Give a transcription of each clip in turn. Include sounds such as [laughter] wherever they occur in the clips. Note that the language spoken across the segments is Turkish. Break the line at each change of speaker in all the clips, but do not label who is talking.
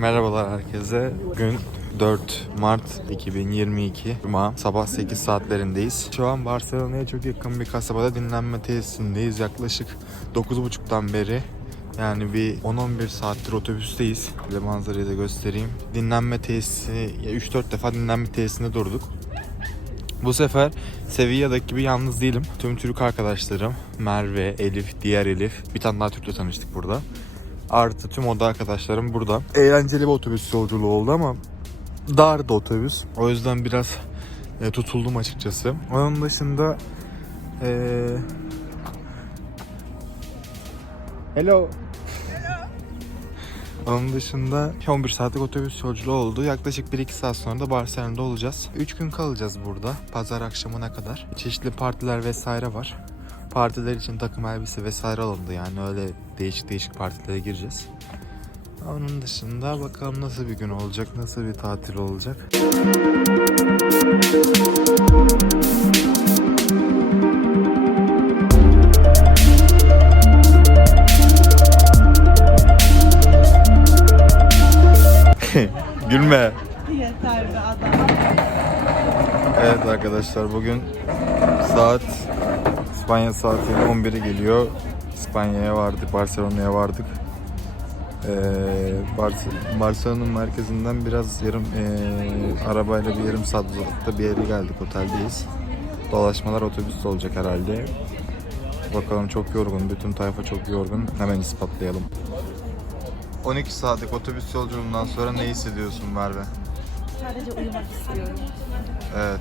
Merhabalar herkese. Bugün 4 Mart 2022 Cuma sabah 8 saatlerindeyiz. Şu an Barcelona'ya çok yakın bir kasabada dinlenme tesisindeyiz. Yaklaşık 9.30'dan beri yani bir 10-11 saattir otobüsteyiz. Ve manzarayı da göstereyim. Dinlenme tesisi, ya 3-4 defa dinlenme tesisinde durduk. Bu sefer Sevilla'daki gibi yalnız değilim. Tüm Türk arkadaşlarım Merve, Elif, diğer Elif. Bir tane daha Türk'le tanıştık burada. Artı tüm oda arkadaşlarım burada. Eğlenceli bir otobüs yolculuğu oldu ama dardı otobüs. O yüzden biraz e, tutuldum açıkçası. Onun dışında e, Hello. Onun dışında 11 saatlik otobüs yolculuğu oldu. Yaklaşık 1-2 saat sonra da Barcelona'da olacağız. 3 gün kalacağız burada. Pazar akşamına kadar. Çeşitli partiler vesaire var. Partiler için takım elbise vesaire alındı. Yani öyle değişik değişik partilere gireceğiz. Onun dışında bakalım nasıl bir gün olacak, nasıl bir tatil olacak. [laughs] Gülme.
Yeter be adam.
Evet arkadaşlar bugün saat İspanya saati 11'e geliyor. İspanya'ya vardık, Barcelona'ya vardık. Ee, Bar- Barcelona'nın merkezinden biraz yarım ee, arabayla bir yarım saat uzaklıkta bir yere geldik, oteldeyiz. Dolaşmalar otobüste olacak herhalde. Bakalım çok yorgun, bütün tayfa çok yorgun. Hemen ispatlayalım. 12 saatlik otobüs yolculuğundan sonra ne hissediyorsun Merve?
Sadece uyumak istiyorum.
Evet.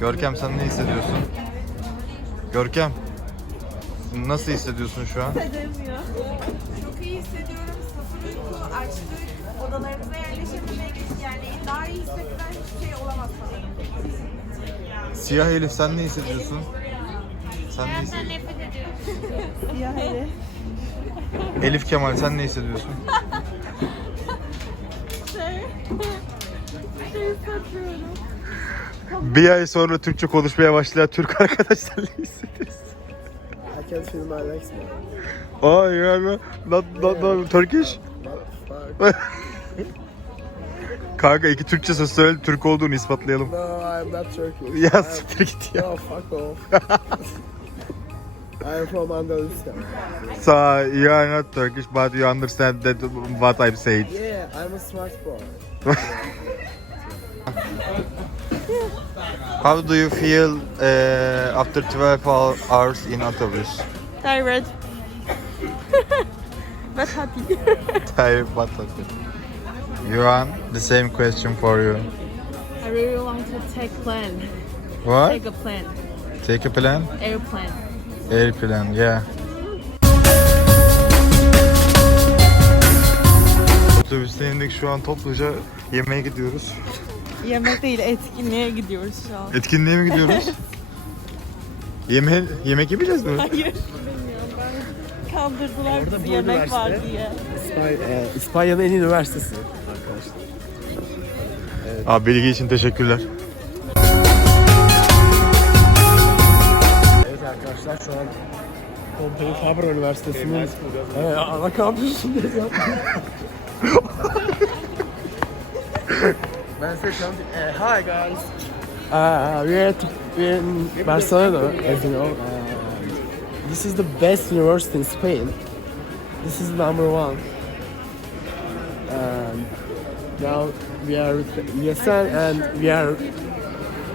Görkem sen ne hissediyorsun? Görkem. Nasıl hissediyorsun şu an?
Edemiyor.
Çok iyi hissediyorum. Sıfır uyku, açlık, odalarımıza yerleşebilmek yani daha iyi hissedilen hiçbir şey olamaz sanırım.
Siyah Elif sen ne hissediyorsun? Sen ne hissediyorsun?
Siyah hele.
Elif Kemal sen ne hissediyorsun? Bir ay sonra Türkçe konuşmaya başlayan Türk arkadaşlar ne hissediyorsun?
I can feel my legs man.
Oh, you are not, not, not Turkish?
Fuck.
Kanka iki Türkçe söz söyle Türk olduğunu ispatlayalım.
No, I'm not Turkish.
Ya siktir git ya.
No, fuck off. I'm from Andalusia.
So you are not Turkish but you understand that what I'm saying.
Yeah, I'm a smart boy. [laughs]
How do you feel uh, after 12 hou- hours in autobus?
Tired. [laughs] [laughs] But happy.
Tired but okay. Yuan, the same question for you.
I really want to take plane.
What?
Take a plane.
Take a plan?
Airplane.
Airplane, yeah. Otobüsten indik şu an topluca yemeğe gidiyoruz.
Yemek değil etkinliğe gidiyoruz şu an.
Etkinliğe mi gidiyoruz? [laughs] Yeme yemek yemeyeceğiz mi?
Hayır. Kandırdılar
Orada
bizi
bu
yemek var
üniversite.
diye.
İspanya, e, İspanya'nın en iyi üniversitesi arkadaşlar.
Abi bilgi için teşekkürler.
Evet arkadaşlar şu an Pompei Fabra Üniversitesi'nin evet, ana kampüsündeyiz [laughs] eh, Hi guys. Uh, we're, in Barcelona, as you know. Uh, this is the best university in Spain. This is number one. And now we are with ESN and we are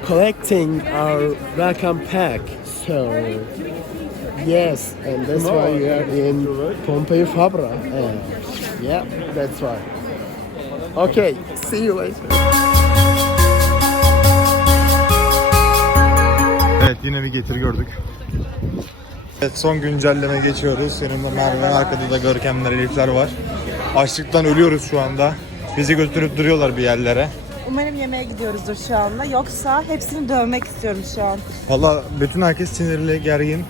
collecting our welcome pack. So yes, and that's why we are in Pompei Fabra. Uh, yeah, that's why. Okay, see you later.
Evet yine bir getir gördük. Evet son güncelleme geçiyoruz. Yanımda Merve, arkada da görkemler, Elifler var. Açlıktan ölüyoruz şu anda. Bizi götürüp duruyorlar bir yerlere.
Umarım yemeğe gidiyoruzdur şu anda. Yoksa hepsini dövmek istiyorum şu an.
Valla bütün herkes sinirli, gergin.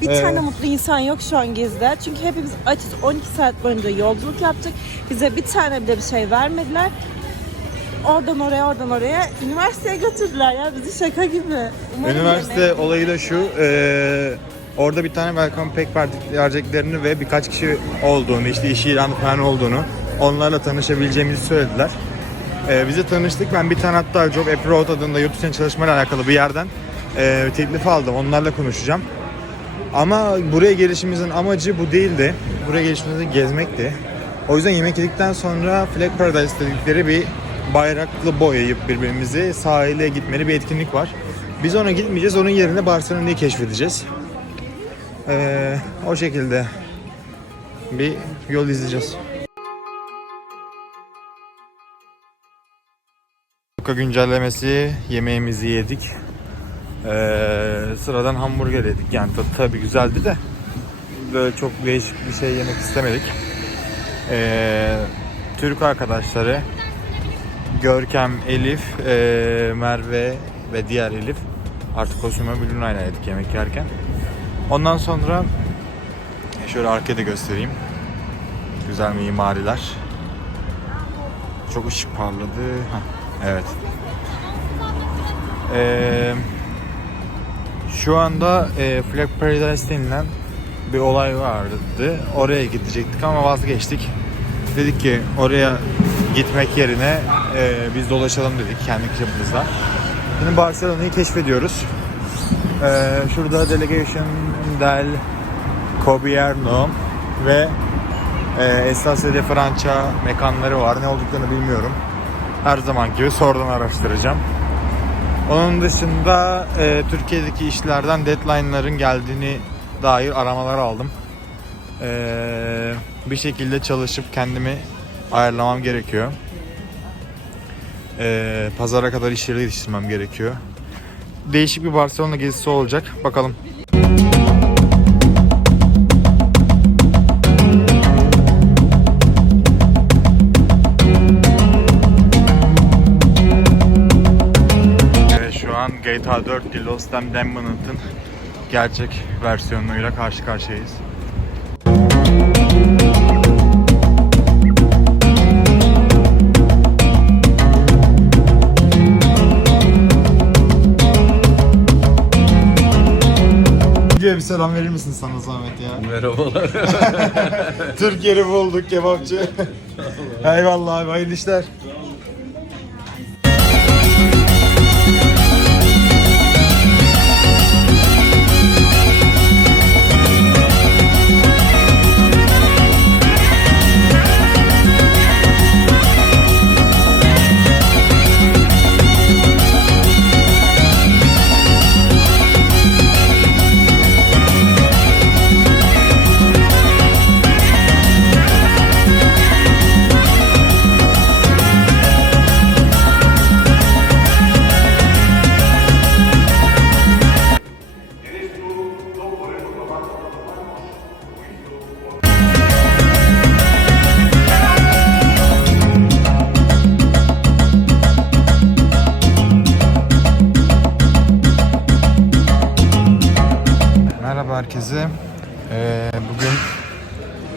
Bir
Ee,
tane mutlu insan yok şu an gezide. Çünkü hepimiz açız 12 saat boyunca yolculuk yaptık. Bize bir tane bile bir şey vermediler. Oradan oraya, oradan oraya. Üniversiteye götürdüler ya bizi şaka gibi. Umarım
Üniversite
yemek-
olayı da şu. eee, orada bir tane welcome pack vereceklerini ve birkaç kişi olduğunu, işte iş ilanı falan olduğunu onlarla tanışabileceğimizi söylediler. Ee, bize tanıştık. Ben bir tane hatta Job Abroad adında yurt dışına çalışmayla alakalı bir yerden e, teklif aldım. Onlarla konuşacağım. Ama buraya gelişimizin amacı bu değildi. Buraya gelişimizin gezmekti. O yüzden yemek yedikten sonra Flag Paradise dedikleri bir bayraklı boyayıp birbirimizi sahile gitmeli bir etkinlik var. Biz ona gitmeyeceğiz. Onun yerine Barcelona'yı keşfedeceğiz. Ee, o şekilde bir yol izleyeceğiz. Luka güncellemesi yemeğimizi yedik. Ee, sıradan hamburger yedik. Yani tadı tabii güzeldi de böyle çok değişik bir şey yemek istemedik. Ee, Türk arkadaşları Görkem, Elif, ee, Merve ve diğer Elif artık kostüme bir Luna'yla yedik yemek yerken. Ondan sonra şöyle arkaya da göstereyim. Güzel mimariler. Çok ışık parladı. Heh, evet. Ee, şu anda e, Flag Paradise denilen bir olay vardı. Oraya gidecektik ama vazgeçtik. Dedik ki oraya gitmek yerine e, biz dolaşalım dedik kendi çapımızda. Şimdi Barcelona'yı keşfediyoruz. E, şurada Delegation del Gobierno ve e, Estancia de Francia mekanları var. Ne olduklarını bilmiyorum. Her zaman gibi sonradan araştıracağım. Onun dışında e, Türkiye'deki işlerden deadline'ların geldiğini dair aramalar aldım. E, bir şekilde çalışıp kendimi ayarlamam gerekiyor. E, pazara kadar işleri yetiştirmem gerekiyor. Değişik bir Barcelona gezisi olacak. Bakalım. Şu an GTA 4 The Lost and Damned'ın gerçek versiyonuyla karşı karşıyayız. Diye bir selam verir misin sana zahmet ya?
Merhabalar. [laughs]
Türk yeri bulduk kebapçı. [laughs] Eyvallah abi hayırlı işler.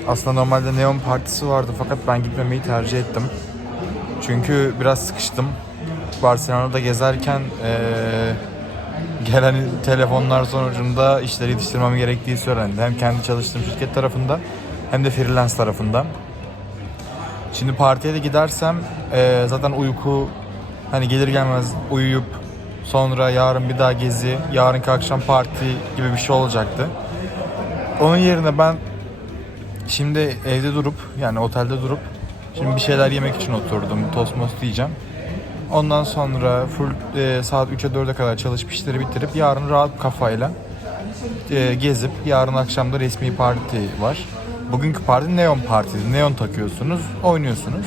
Aslında normalde Neon Partisi vardı fakat ben gitmemeyi tercih ettim. Çünkü biraz sıkıştım. Barcelona'da gezerken ee, gelen telefonlar sonucunda işleri yetiştirmem gerektiği söylendi. Hem kendi çalıştığım şirket tarafında hem de freelance tarafında. Şimdi partiye de gidersem ee, zaten uyku hani gelir gelmez uyuyup sonra yarın bir daha gezi, yarınki akşam parti gibi bir şey olacaktı. Onun yerine ben şimdi evde durup yani otelde durup şimdi bir şeyler yemek için oturdum. Tost most yiyeceğim. Ondan sonra full e, saat 3'e 4'e kadar çalışıp işleri bitirip yarın rahat kafayla e, gezip yarın akşam da resmi parti var. Bugünkü parti neon partiydi. Neon takıyorsunuz, oynuyorsunuz.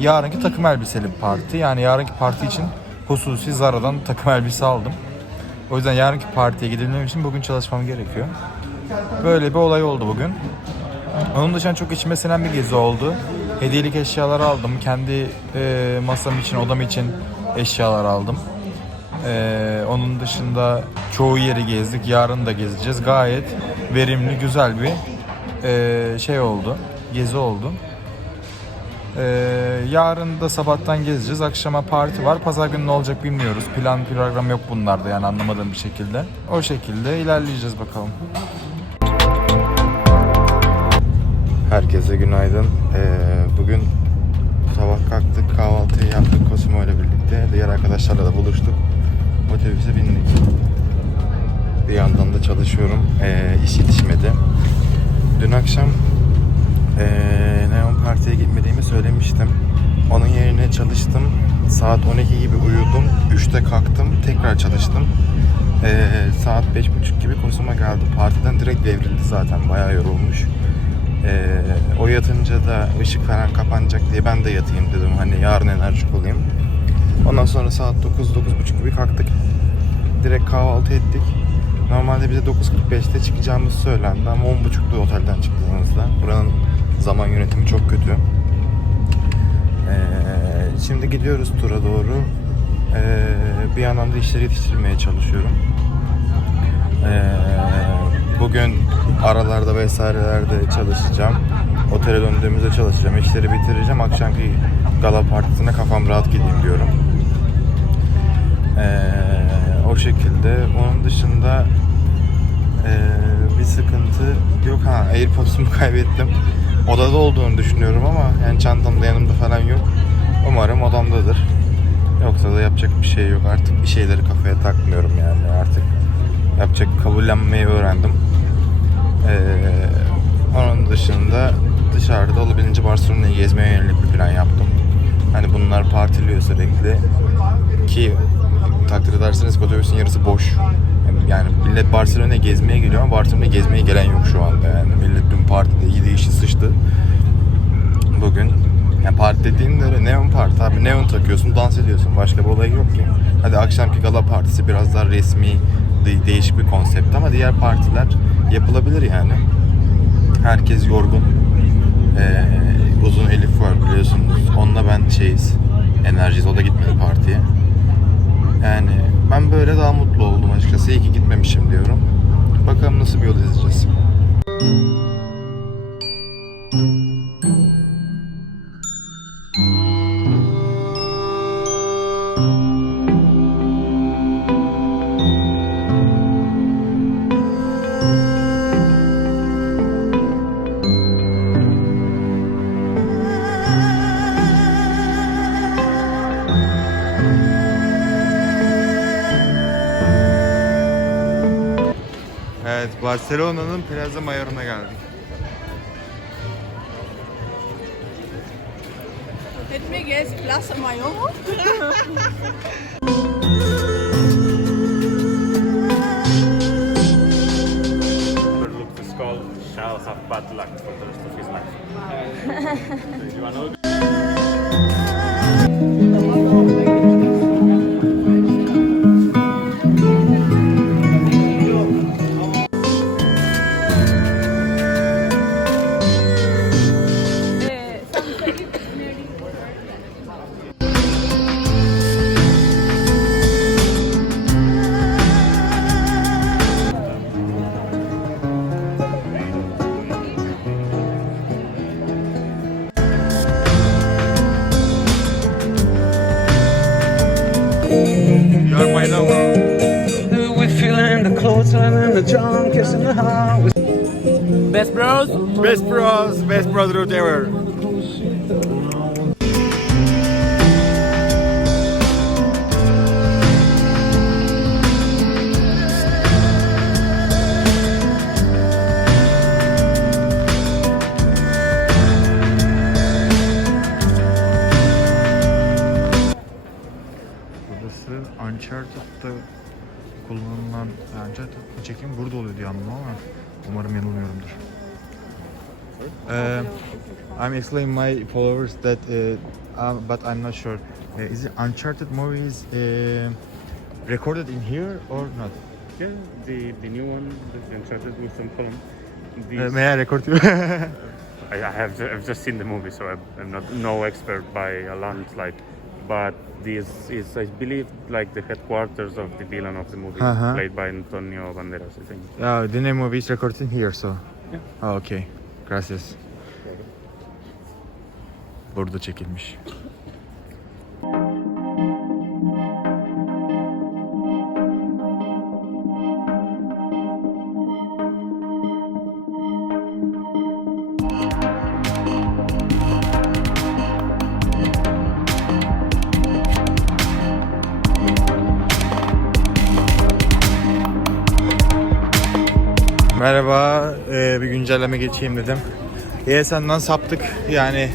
Yarınki takım elbiseli parti. Yani yarınki parti için hususi Zara'dan takım elbise aldım. O yüzden yarınki partiye gidebilmem için bugün çalışmam gerekiyor. Böyle bir olay oldu bugün. Onun dışında çok içime sinen bir gezi oldu. Hediyelik eşyalar aldım. Kendi e, masam için, odam için eşyalar aldım. E, onun dışında çoğu yeri gezdik. Yarın da gezeceğiz. Gayet verimli, güzel bir e, şey oldu. Gezi oldu. E, yarın da sabahtan gezeceğiz. Akşama parti var. Pazar günü ne olacak bilmiyoruz. Plan program yok bunlarda yani anlamadığım bir şekilde. O şekilde ilerleyeceğiz bakalım. Herkese günaydın. Ee, bugün Sabah kalktık, kahvaltıyı yaptık Cosimo ile birlikte. Diğer arkadaşlarla da buluştuk. Otobüse bindik. Bir yandan da çalışıyorum. Ee, iş yetişmedi. Dün akşam ee, Neon Parti'ye gitmediğimi söylemiştim. Onun yerine çalıştım. Saat 12 gibi uyudum. 3'te kalktım. Tekrar çalıştım. Ee, saat 5.30 gibi Kosuma geldi. Partiden direkt devrildi zaten. Bayağı yorulmuş. Ee, o yatınca da ışık falan kapanacak diye ben de yatayım dedim. Hani yarın enerjik olayım. Ondan sonra saat 9-9.30 gibi kalktık. Direkt kahvaltı ettik. Normalde bize 9.45'te çıkacağımız söylendi ama 10.30'da otelden çıktığımızda. Buranın zaman yönetimi çok kötü. Ee, şimdi gidiyoruz tura doğru. Ee, bir yandan da işleri yetiştirmeye çalışıyorum. Ee, bugün aralarda vesairelerde çalışacağım. Otele döndüğümüzde çalışacağım. İşleri bitireceğim. Akşamki gala partisine kafam rahat gideyim diyorum. Ee, o şekilde. Onun dışında ee, bir sıkıntı yok. Ha AirPods'umu [laughs] kaybettim. Odada olduğunu düşünüyorum ama yani çantamda yanımda falan yok. Umarım odamdadır. Yoksa da yapacak bir şey yok. Artık bir şeyleri kafaya takmıyorum yani artık. Yapacak kabullenmeyi öğrendim. Ee, onun dışında dışarıda olabildiğince Barcelona'yı gezmeye yönelik bir plan yaptım. Hani bunlar partiliyor sürekli. Ki takdir ederseniz ki yarısı boş. Yani millet Barcelona'ya gezmeye geliyor ama Barcelona'ya gezmeye gelen yok şu anda yani. Millet dün partide iyi işi sıçtı. Bugün yani parti dediğin de neon parti abi. Neon takıyorsun, dans ediyorsun. Başka bir olay yok ki. Hadi akşamki gala partisi biraz daha resmi, de- değişik bir konsept ama diğer partiler yapılabilir yani. Herkes yorgun. Ee, uzun Elif var biliyorsunuz. Onunla ben şeyiz. Enerjiyiz. O da gitmedi partiye. Yani ben böyle daha mutlu oldum açıkçası. İyi ki gitmemişim diyorum. Bakalım nasıl bir yol izleyeceğiz. Evet, Barcelona'nın Plaza Mayor'una geldik.
Let me guess, Plaza Mayor?
overlook the skull shall have bad luck for the rest of his life. [laughs]
I'm explaining my followers that, uh, um, but I'm not sure. Uh, is it Uncharted movies uh, recorded in here or not?
Yeah, the, the new one, the Uncharted with Tom Holland.
Uh, may I record you? [laughs]
I, I have ju- I've just seen the movie, so I'm, I'm not no expert by a landslide. But this is, I believe, like the headquarters of the villain of the movie,
Uh-huh.
played by Antonio Banderas, I think.
uh, the name of it is recorded in here, so.
Yeah.
Oh, okay. Gracias. burada çekilmiş. Merhaba, e, bir güncelleme geçeyim dedim. ESN'den saptık yani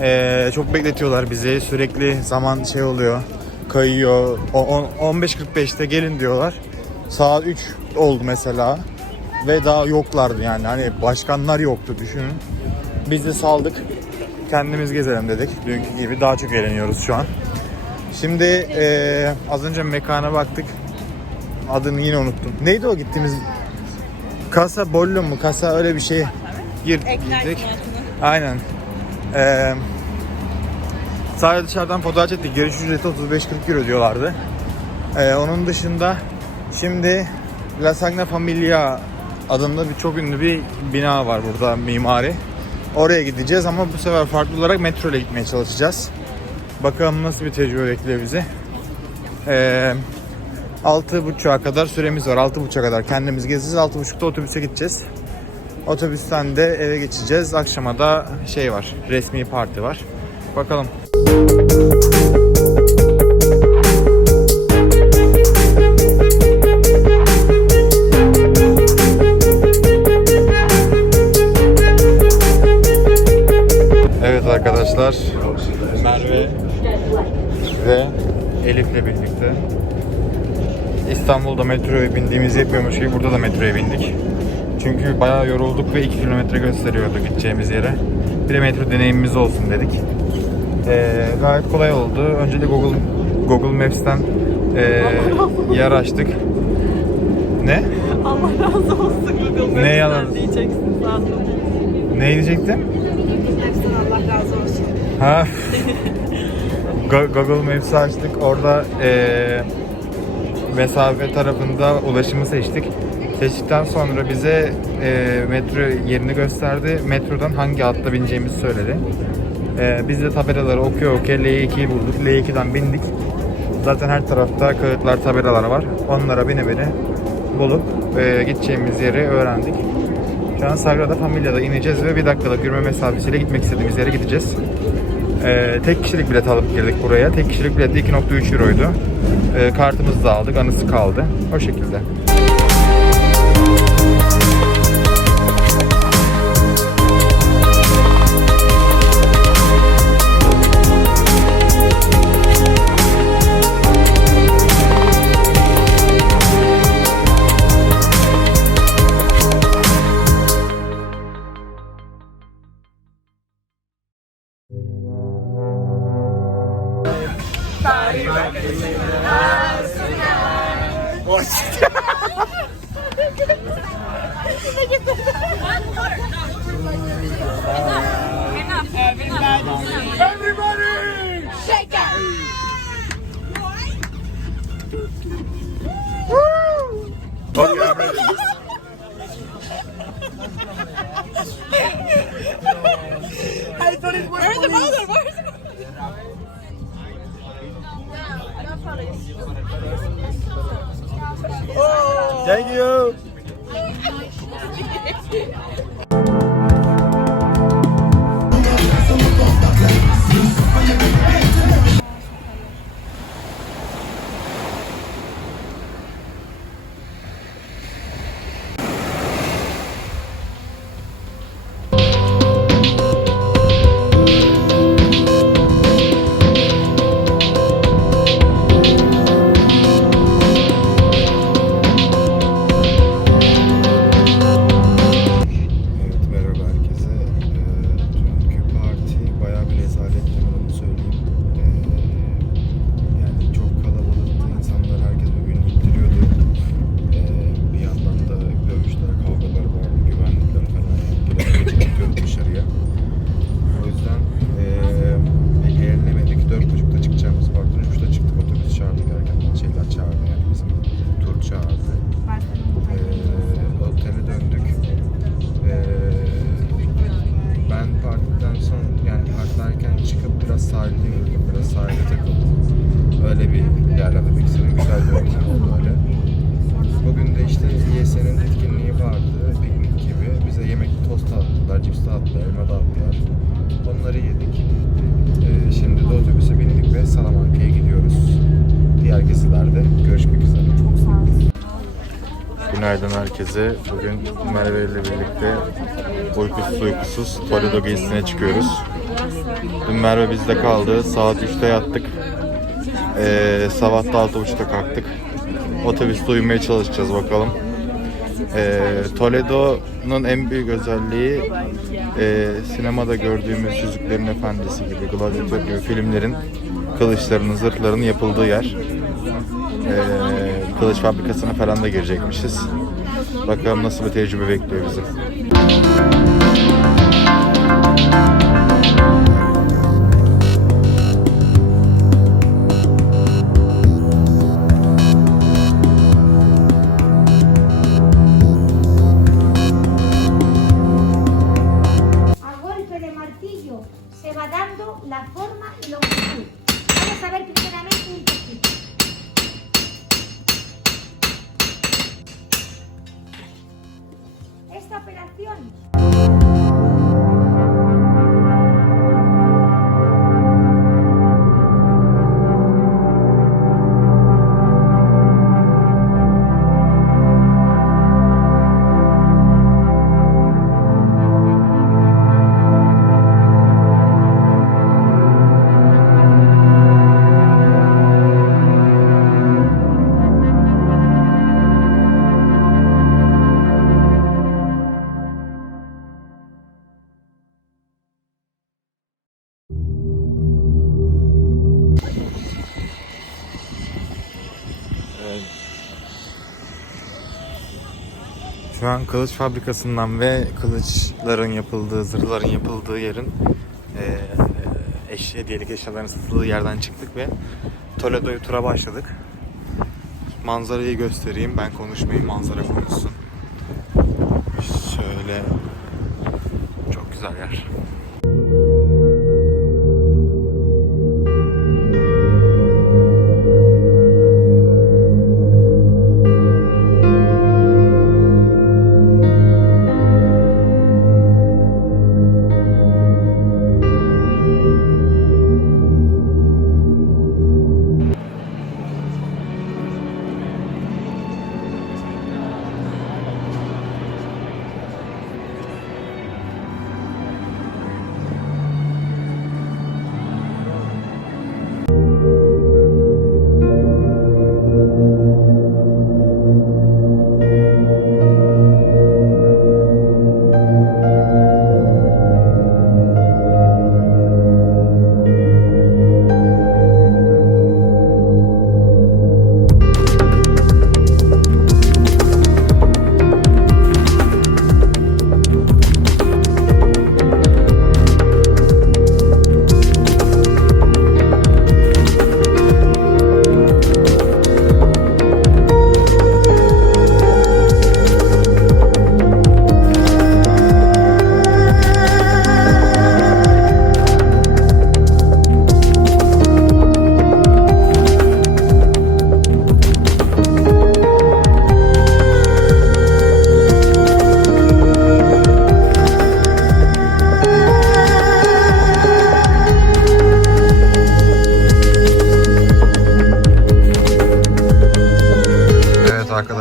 ee, çok bekletiyorlar bizi. Sürekli zaman şey oluyor kayıyor. O- on- 15.45'te gelin diyorlar. Saat 3 oldu mesela. Ve daha yoklardı yani. Hani başkanlar yoktu düşünün. Biz de saldık. Kendimiz gezelim dedik. Dünkü gibi daha çok eğleniyoruz şu an. Şimdi ee, az önce mekana baktık. Adını yine unuttum. Neydi o gittiğimiz? Kasa Bollo mu? Kasa öyle bir şey. Gir, girdik. Aynen. Ee, sadece dışarıdan fotoğraf çektik. Giriş ücreti 35-40 euro diyorlardı. Ee, onun dışında şimdi La Sagna Familia adında bir çok ünlü bir bina var burada mimari. Oraya gideceğiz ama bu sefer farklı olarak metro ile gitmeye çalışacağız. Bakalım nasıl bir tecrübe bekliyor bizi. Ee, 6.30'a kadar süremiz var. 6.30'a kadar kendimiz gezeceğiz. 6.30'da otobüse gideceğiz. Otobüsten de eve geçeceğiz. Akşama da şey var. Resmi parti var. Bakalım. Evet arkadaşlar. Merve ve Elif'le birlikte İstanbul'da metroya bindiğimizi yapıyormuş gibi burada da metroya bindik. Çünkü bayağı yorulduk ve 2 kilometre gösteriyordu gideceğimiz yere. Bir de metro deneyimimiz olsun dedik. Ee, gayet kolay oldu. Önce de Google Google Maps'ten ee, yer açtık. Ne?
Allah razı olsun Google
Ne yalan?
diyeceksin sandım.
Ne diyecektim?
Hepsinden Allah razı olsun.
Ha. [laughs] Go- Google Maps'i açtık. Orada eee, mesafe tarafında ulaşımı seçtik. Seçtikten sonra bize eee, metro yerini gösterdi. Metrodan hangi hatta bineceğimizi söyledi. Eee, biz de tabelaları okuyor okuyor L2'yi bulduk. L2'den bindik. Zaten her tarafta kağıtlar, tabelalar var. Onlara bine bine bulup eee, gideceğimiz yeri öğrendik. Şu an Sagrada Familia'da ineceğiz ve bir dakikalık yürüme mesafesiyle gitmek istediğimiz yere gideceğiz. Ee, tek kişilik bilet alıp girdik buraya. Tek kişilik bilet de 2.3 euroydu. Ee, kartımızı da aldık, anısı kaldı. O şekilde. I thought it was Where's the mother? Where's the mother? No, no police. Günaydın. Herkese. Bugün Merve ile birlikte uykusuz uykusuz Toledo gezisine çıkıyoruz. Dün Merve bizde kaldı. Saat 3'te yattık. Ee, sabah da 6.30'da kalktık. Otobüste uyumaya çalışacağız bakalım. Ee, Toledo'nun en büyük özelliği e, sinemada gördüğümüz Yüzüklerin Efendisi gibi, Gladiator gibi filmlerin kılıçlarının, zırhların yapıldığı yer. Ee, kılıç fabrikasına falan da girecekmişiz. Bakalım nasıl bir tecrübe bekliyor bizi. An kılıç fabrikasından ve kılıçların yapıldığı, zırhların yapıldığı yerin eee eşya, hediyelik eşyaların satıldığı yerden çıktık ve Toledo'yu tura başladık. Manzarayı göstereyim, ben konuşmayayım, manzara konuşsun.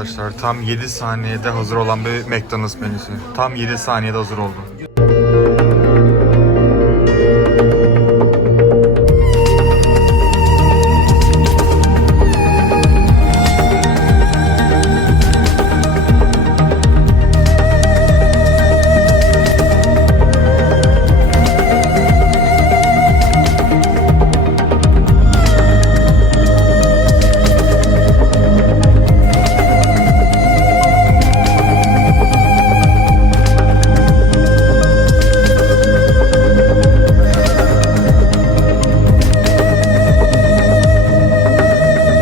Arkadaşlar tam 7 saniyede hazır olan bir McDonald's menüsü. Tam 7 saniyede hazır oldu.